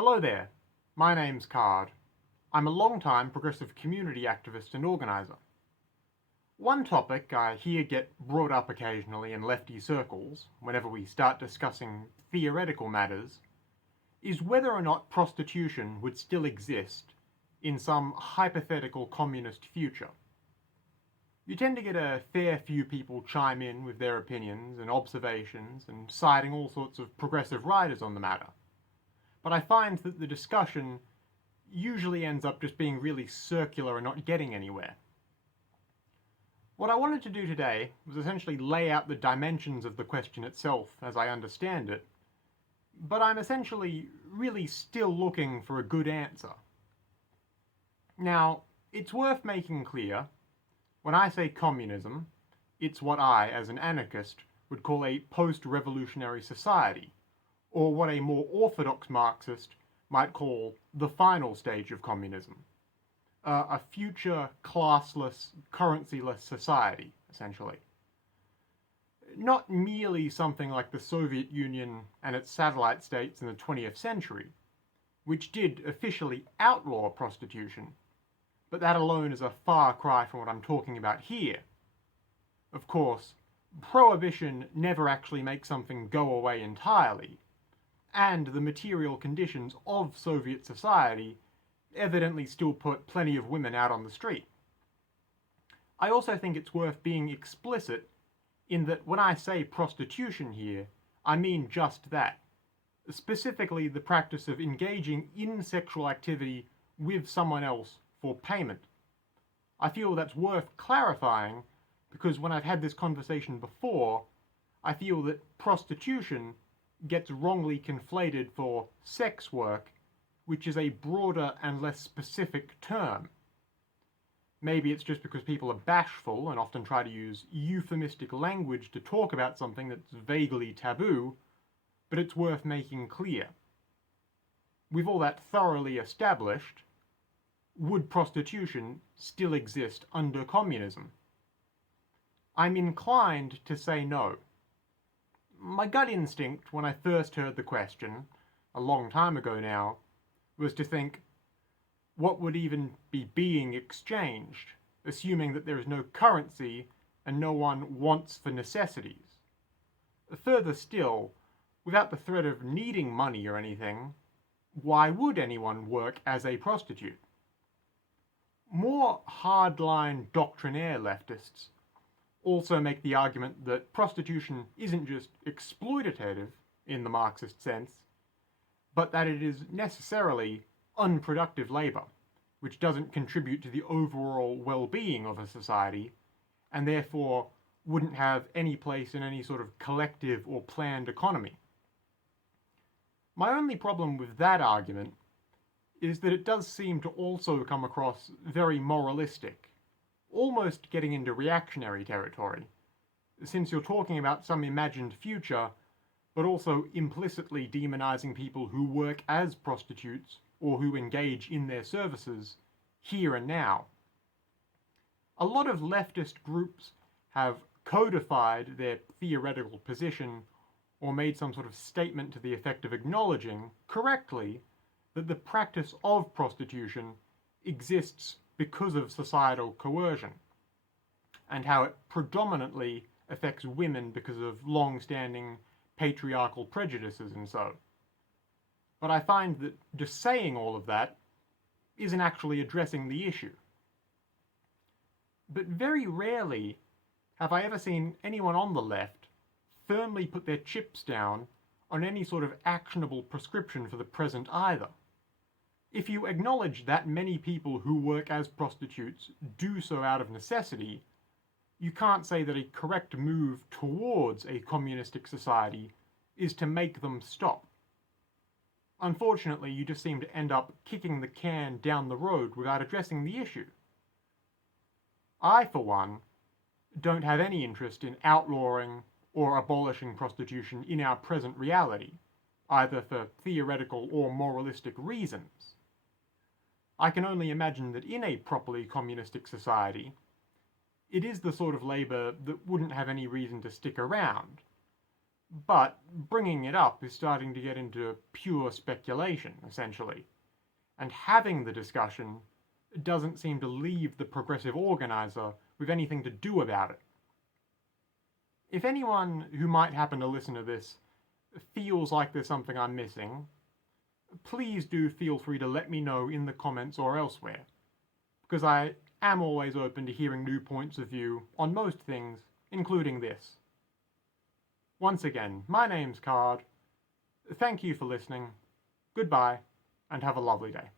Hello there, my name's Card. I'm a long-time progressive community activist and organiser. One topic I hear get brought up occasionally in lefty circles, whenever we start discussing theoretical matters, is whether or not prostitution would still exist in some hypothetical communist future. You tend to get a fair few people chime in with their opinions and observations and citing all sorts of progressive writers on the matter. But I find that the discussion usually ends up just being really circular and not getting anywhere. What I wanted to do today was essentially lay out the dimensions of the question itself as I understand it, but I'm essentially really still looking for a good answer. Now, it's worth making clear, when I say communism, it's what I, as an anarchist, would call a post-revolutionary society, or what a more orthodox Marxist might call the final stage of communism. A future classless, currency-less society, essentially. Not merely something like the Soviet Union and its satellite states in the 20th century, which did officially outlaw prostitution, but that alone is a far cry from what I'm talking about here. Of course, prohibition never actually makes something go away entirely, and the material conditions of Soviet society evidently still put plenty of women out on the street. I also think it's worth being explicit in that when I say prostitution here, I mean just that. Specifically the practice of engaging in sexual activity with someone else for payment. I feel that's worth clarifying because when I've had this conversation before, I feel that prostitution gets wrongly conflated for sex work, which is a broader and less specific term. Maybe it's just because people are bashful and often try to use euphemistic language to talk about something that's vaguely taboo, but it's worth making clear. With all that thoroughly established, would prostitution still exist under communism? I'm inclined to say no. My gut instinct when I first heard the question, a long time ago now, was to think, what would even be being exchanged, assuming that there is no currency and no one wants for necessities? Further still, without the threat of needing money or anything, why would anyone work as a prostitute? More hardline doctrinaire leftists also make the argument that prostitution isn't just exploitative in the Marxist sense, but that it is necessarily unproductive labour, which doesn't contribute to the overall well-being of a society, and therefore wouldn't have any place in any sort of collective or planned economy. My only problem with that argument is that it does seem to also come across very moralistic, almost getting into reactionary territory, since you're talking about some imagined future, but also implicitly demonizing people who work as prostitutes or who engage in their services here and now. A lot of leftist groups have codified their theoretical position or made some sort of statement to the effect of acknowledging, correctly, that the practice of prostitution exists because of societal coercion, and how it predominantly affects women because of long-standing patriarchal prejudices and so. But I find that just saying all of that isn't actually addressing the issue. But very rarely have I ever seen anyone on the left firmly put their chips down on any sort of actionable prescription for the present either. If you acknowledge that many people who work as prostitutes do so out of necessity, you can't say that a correct move towards a communistic society is to make them stop. Unfortunately, you just seem to end up kicking the can down the road without addressing the issue. I, for one, don't have any interest in outlawing or abolishing prostitution in our present reality, either for theoretical or moralistic reasons. I can only imagine that in a properly communistic society, it is the sort of labour that wouldn't have any reason to stick around, But bringing it up is starting to get into pure speculation, essentially. And having the discussion doesn't seem to leave the progressive organizer with anything to do about it. If anyone who might happen to listen to this feels like there's something I'm missing, please do feel free to let me know in the comments or elsewhere, because I am always open to hearing new points of view on most things, including this. Once again, my name's Card. Thank you for listening. Goodbye, and have a lovely day.